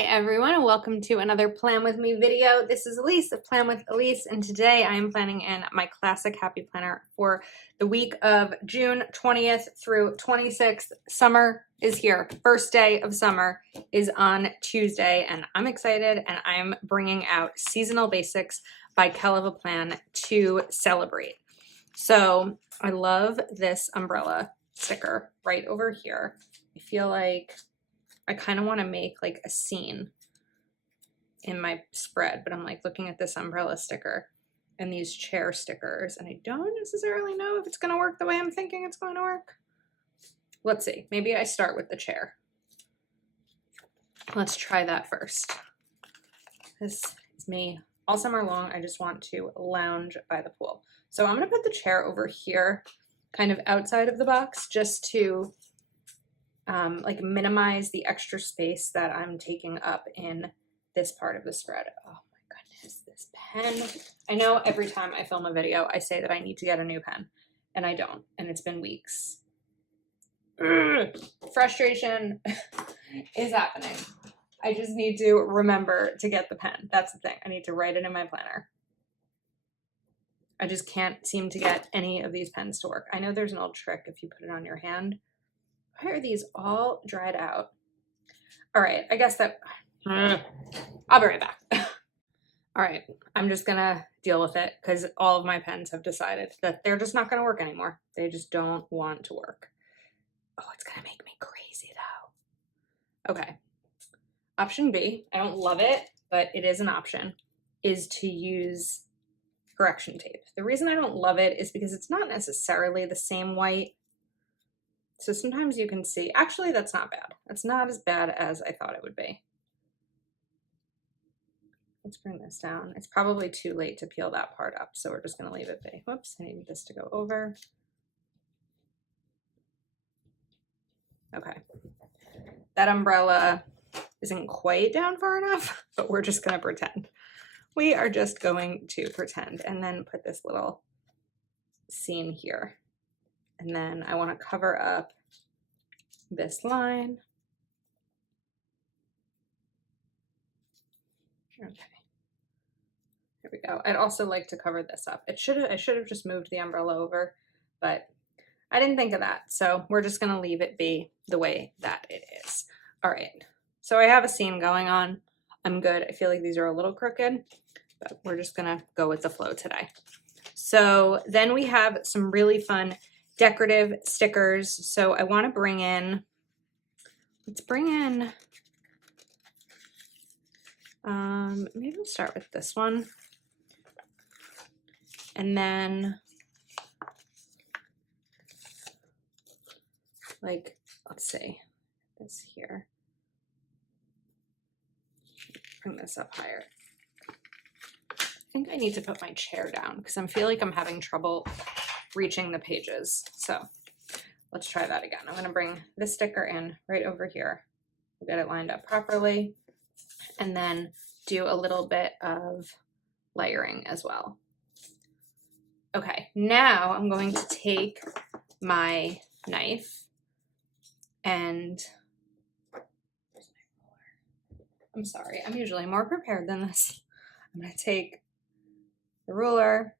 Hi everyone, and welcome to another Plan With Me video. This is Elise of Plan With Elise, and today I am planning in my classic happy planner for the week of June 20th through 26th. Summer is here. First day of summer is on Tuesday, and I'm excited, and I'm bringing out Seasonal Basics by Kell of a Plan to celebrate. So I love this umbrella sticker right over here. I feel like I kind of want to make like a scene in my spread, but I'm like looking at this umbrella sticker and these chair stickers, and I don't necessarily know if it's going to work the way I'm thinking it's going to work. Let's see. Maybe I start with the chair. Let's try that first. This is me all summer long. I just want to lounge by the pool. So I'm going to put the chair over here, kind of outside of the box, just to like minimize the extra space that I'm taking up in this part of the spread. Oh my goodness, this pen. I know every time I film a video, I say that I need to get a new pen, and I don't, and it's been weeks. Frustration is happening. I just need to remember to get the pen. That's the thing. I need to write it in my planner. I just can't seem to get any of these pens to work. I know there's an old trick if you put it on your hand. Why are these all dried out? All right, I guess that, I'll be right back. All right, I'm just gonna deal with it because all of my pens have decided that they're just not gonna work anymore. They just don't want to work. Oh, it's gonna make me crazy though. Okay, option B, I don't love it, but it is an option, is to use correction tape. The reason I don't love it is because it's not necessarily the same white. So sometimes you can see, actually that's not bad. It's not as bad as I thought it would be. Let's bring this down. It's probably too late to peel that part up, so we're just gonna leave it be. Whoops, I need this to go over. Okay. That umbrella isn't quite down far enough, but we're just gonna pretend. We are just going to pretend and then put this little seam here. And then I want to cover up this line. Okay, here we go. I'd also like to cover this up. I should have just moved the umbrella over, but I didn't think of that. So we're just going to leave it be the way that it is. All right. So I have a seam going on. I'm good. I feel like these are a little crooked, but we're just going to go with the flow today. So then we have some really fun decorative stickers. So I want to bring in, let's bring in, maybe we'll start with this one. And then like, let's see, this here. Bring this up higher. I think I need to put my chair down because I feel like I'm having trouble reaching the pages. So let's try that again. I'm going to bring this sticker in right over here. We'll get it lined up properly, and then do a little bit of layering as well. Okay, now I'm going to take my knife and I'm sorry, I'm usually more prepared than this. I'm going to take the ruler.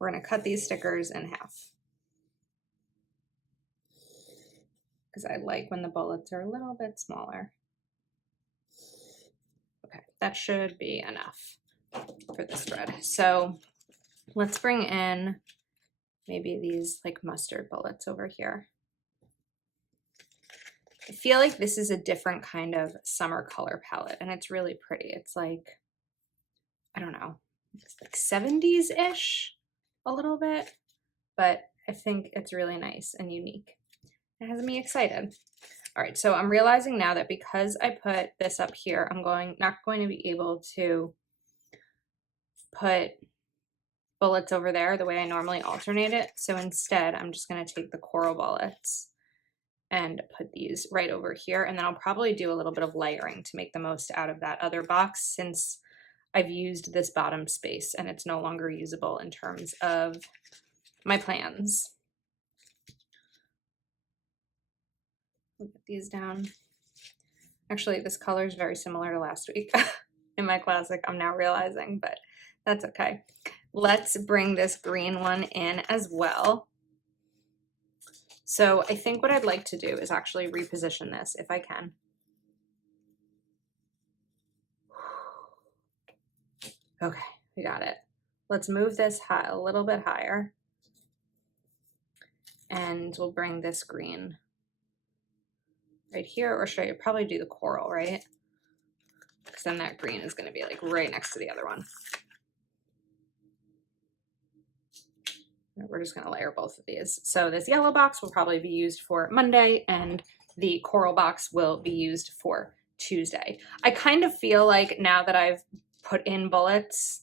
We're going to cut these stickers in half because I like when the bullets are a little bit smaller. Okay, that should be enough for the spread. So let's bring in maybe these like mustard bullets over here. I feel like this is a different kind of summer color palette, and it's really pretty. It's like, I don't know, it's like 70s-ish a little bit, but I think it's really nice and unique. It has me excited. All right, so I'm realizing now that because I put this up here, I'm not going to be able to put bullets over there the way I normally alternate it. So instead, I'm just going to take the coral bullets and put these right over here. And then I'll probably do a little bit of layering to make the most out of that other box, since I've used this bottom space and it's no longer usable in terms of my plans. We'll put these down. Actually, this color is very similar to last week in my classic, I'm now realizing, but that's okay. Let's bring this green one in as well. So I think what I'd like to do is actually reposition this if I can. Okay, we got it. Let's move this high, a little bit higher. And we'll bring this green right here, or should I probably do the coral, right? Because then that green is going to be like right next to the other one. We're just going to layer both of these. So this yellow box will probably be used for Monday, and the coral box will be used for Tuesday. I kind of feel like now that I've put in bullets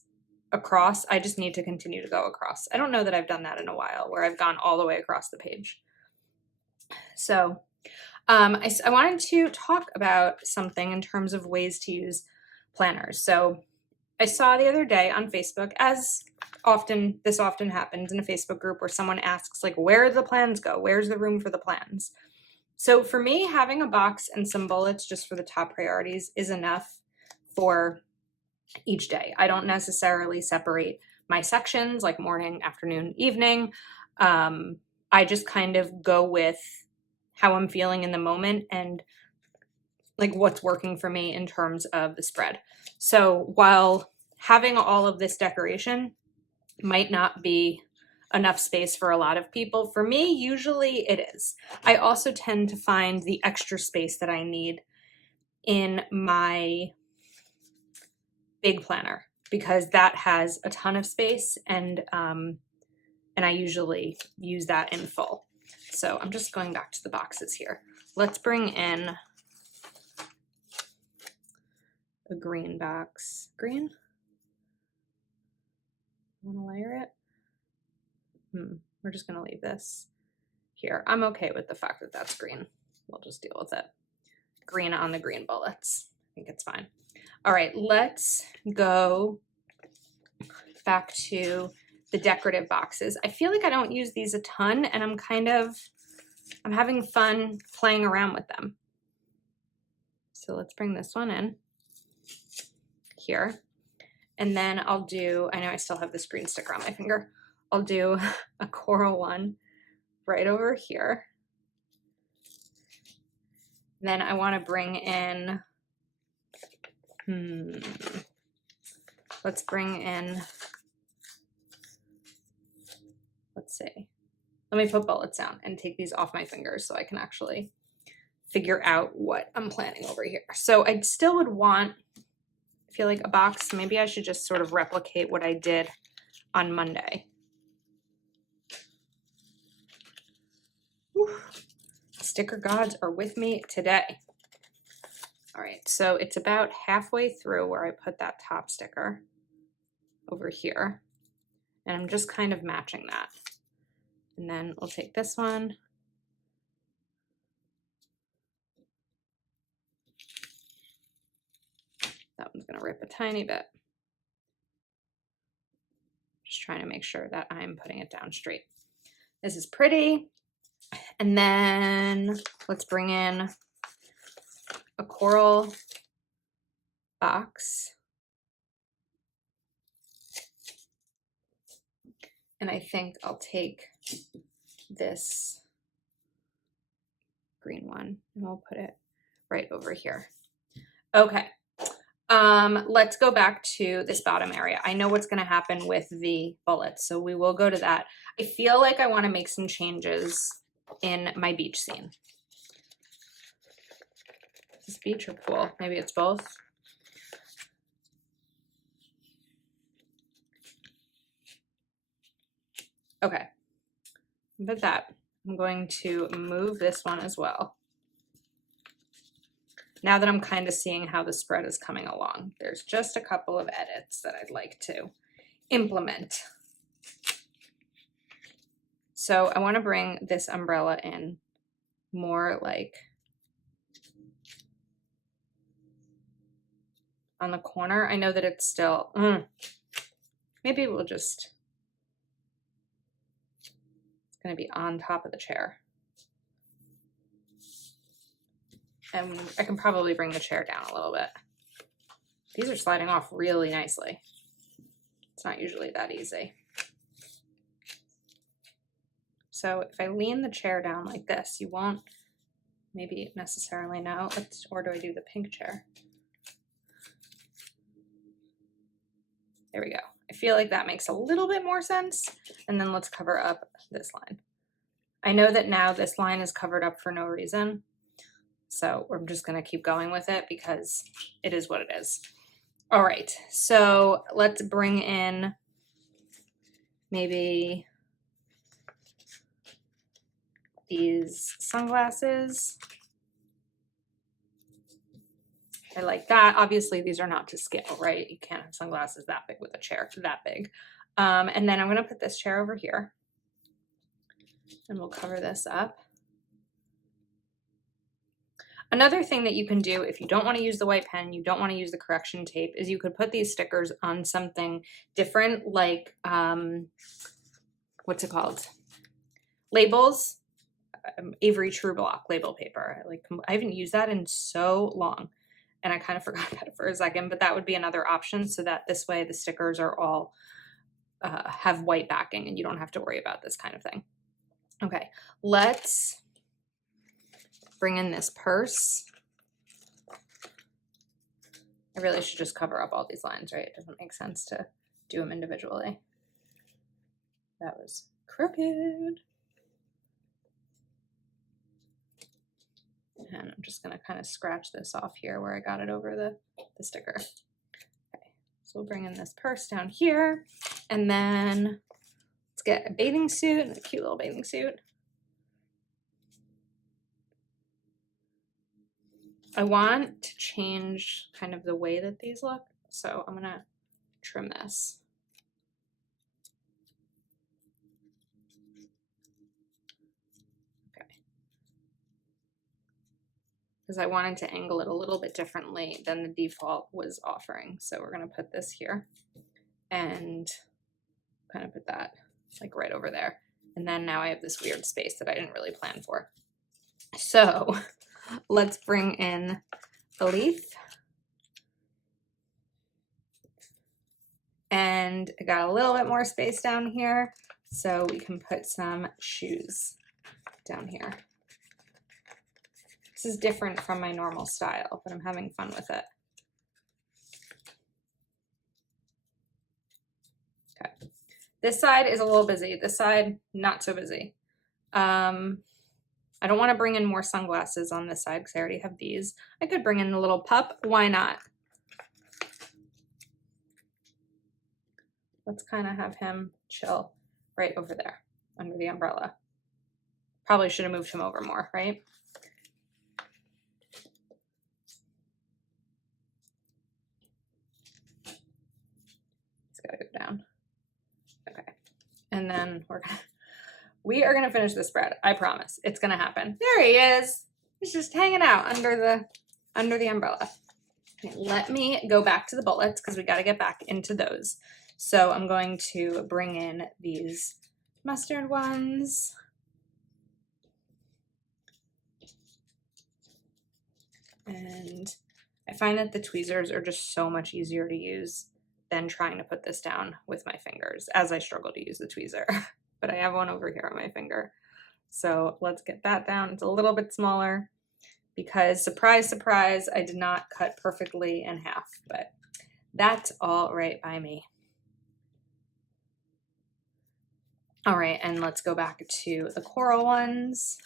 across, I just need to continue to go across. I don't know that I've done that in a while where I've gone all the way across the page. So I wanted to talk about something in terms of ways to use planners. So I saw the other day on Facebook, as this often happens in a Facebook group, where someone asks, like, where do the plans go? Where's the room for the plans? So for me, having a box and some bullets just for the top priorities is enough for each day. I don't necessarily separate my sections like morning, afternoon, evening. I just kind of go with how I'm feeling in the moment and like what's working for me in terms of the spread. So while having all of this decoration might not be enough space for a lot of people, for me, usually it is. I also tend to find the extra space that I need in my big planner because that has a ton of space, and I usually use that in full. So I'm just going back to the boxes here. Let's bring in a green box. Green? Want to layer it? We're just going to leave this here. I'm okay with the fact that that's green. We'll just deal with it. Green on the green bullets. I think it's fine. All right, let's go back to the decorative boxes. I feel like I don't use these a ton, and I'm having fun playing around with them. So let's bring this one in here. And then I'll do, I know I still have this green sticker on my finger. I'll do a coral one right over here. Then I want to bring in, let's bring in, let's see. Let me put bullets down and take these off my fingers so I can actually figure out what I'm planning over here. So I still would want, I feel like a box, maybe I should just sort of replicate what I did on Monday. Whew. Sticker gods are with me today. All right, so it's about halfway through where I put that top sticker over here, and I'm just kind of matching that. And then we'll take this one. That one's gonna rip a tiny bit. Just trying to make sure that I'm putting it down straight. This is pretty. And then let's bring in a coral box. And I think I'll take this green one and we'll put it right over here. Okay. Let's go back to this bottom area. I know what's going to happen with the bullets, so we will go to that. I feel like I want to make some changes in my beach scene. Is this beach or pool? Maybe it's both. Okay. With that, I'm going to move this one as well. Now that I'm kind of seeing how the spread is coming along, there's just a couple of edits that I'd like to implement. So I want to bring this umbrella in more like on the corner. I know that it's still, maybe we'll just, it's going to be on top of the chair. And I can probably bring the chair down a little bit. These are sliding off really nicely. It's not usually that easy. So if I lean the chair down like this, you won't maybe necessarily know. Or do I do the pink chair? There we go. I feel like that makes a little bit more sense. And then let's cover up this line. I know that now this line is covered up for no reason. So we're just gonna keep going with it because it is what it is. All right, so let's bring in maybe these sunglasses. I like that. Obviously, these are not to scale, right? You can't have sunglasses that big with a chair that big. And then I'm gonna put this chair over here and we'll cover this up. Another thing that you can do if you don't want to use the white pen, you don't want to use the correction tape, is you could put these stickers on something different, like, what's it called? Labels, Avery True Block label paper. I haven't used that in so long and I kind of forgot about it for a second, but that would be another option so that this way the stickers are all have white backing and you don't have to worry about this kind of thing. Okay, let's bring in this purse. I really should just cover up all these lines, right? It doesn't make sense to do them individually. That was crooked. And I'm just gonna kind of scratch this off here where I got it over the sticker. Okay, so we'll bring in this purse down here and then let's get a bathing suit, a cute little bathing suit. I want to change kind of the way that these look, so I'm gonna trim this. Okay. Because I wanted to angle it a little bit differently than the default was offering. So we're gonna put this here and kind of put that like right over there. And then now I have this weird space that I didn't really plan for. So let's bring in the leaf. And I got a little bit more space down here, so we can put some shoes down here. This is different from my normal style, but I'm having fun with it. Okay. This side is a little busy. This side, not so busy. I don't want to bring in more sunglasses on this side because I already have these. I could bring in the little pup. Why not? Let's kind of have him chill right over there under the umbrella. Probably should have moved him over more, right? It's got to go down. Okay. And then we are gonna finish the spread. I promise. It's gonna happen. There he is. He's just hanging out under the umbrella. Okay, let me go back to the bullets because we got to get back into those. So I'm going to bring in these mustard ones. And I find that the tweezers are just so much easier to use than trying to put this down with my fingers, as I struggle to use the tweezer. But I have one over here on my finger. So let's get that down. It's a little bit smaller because, surprise, surprise, I did not cut perfectly in half, but that's all right by me. All right, and let's go back to the coral ones.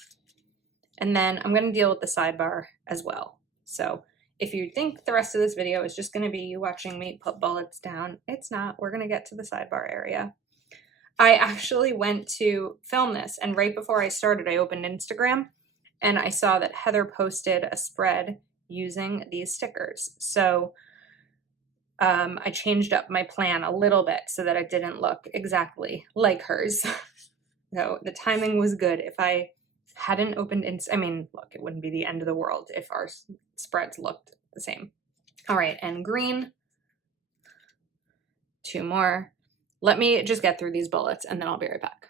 And then I'm gonna deal with the sidebar as well. So if you think the rest of this video is just gonna be you watching me put bullets down, it's not. We're gonna get to the sidebar area. I actually went to film this, and right before I started, I opened Instagram and I saw that Heather posted a spread using these stickers. So I changed up my plan a little bit so that it didn't look exactly like hers. So the timing was good. If I hadn't opened I mean, look, it wouldn't be the end of the world if our spreads looked the same. All right, and green, 2 more. Let me just get through these bullets and then I'll be right back.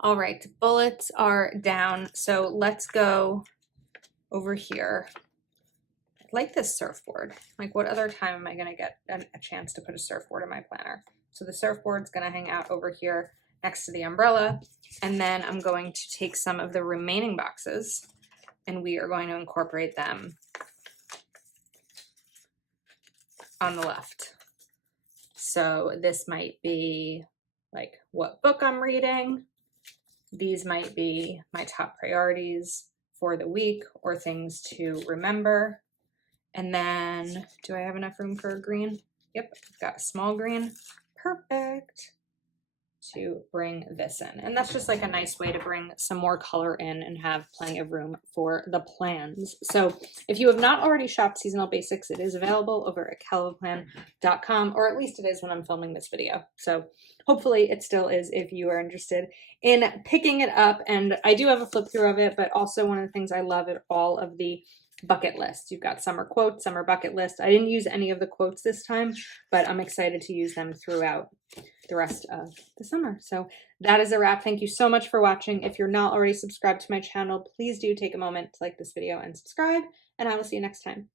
All right, bullets are down. So let's go over here, I like this surfboard. Like, what other time am I going to get a chance to put a surfboard in my planner? So the surfboard's going to hang out over here next to the umbrella. And then I'm going to take some of the remaining boxes and we are going to incorporate them on the left. So this might be like what book I'm reading. These might be my top priorities for the week or things to remember. And then, do I have enough room for a green? Yep, got a small green. Perfect. To bring this in. And that's just like a nice way to bring some more color in and have plenty of room for the plans. So if you have not already shopped Seasonal Basics, it is available over at calavaplan.com, or at least it is when I'm filming this video. So hopefully it still is if you are interested in picking it up. And I do have a flip through of it, but also one of the things I love is all of the bucket lists. You've got summer quotes, summer bucket list. I didn't use any of the quotes this time, but I'm excited to use them throughout the rest of the summer. So that is a wrap. Thank you so much for watching. If you're not already subscribed to my channel, please do take a moment to like this video and subscribe, and I will see you next time.